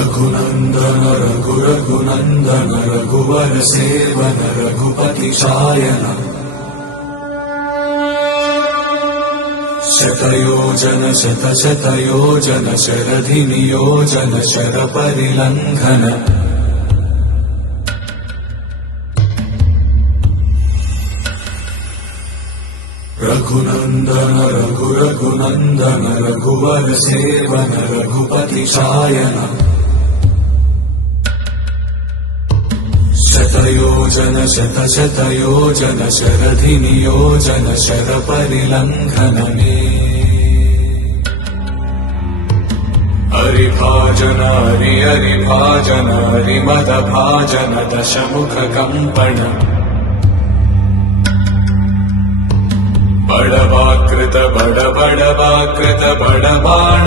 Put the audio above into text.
रघुनन्दन रघुनन्दन रघुवर सेवन रघुपति शायन शतयोजन शतशतयोजन शरधि नियोजन शरपरिलङ्घन रघुनन्दन रघुनन्दन रघुवर सेवन रघुपति शायन शतयोजन शतशतयोजन शरधि नियोजन शरपरिलङ्घन मे हरिभाजन हरिभाजन हरिमदभाजन दशमुख कम्पण बड़वाकृत बड़वाकृत बड़बाण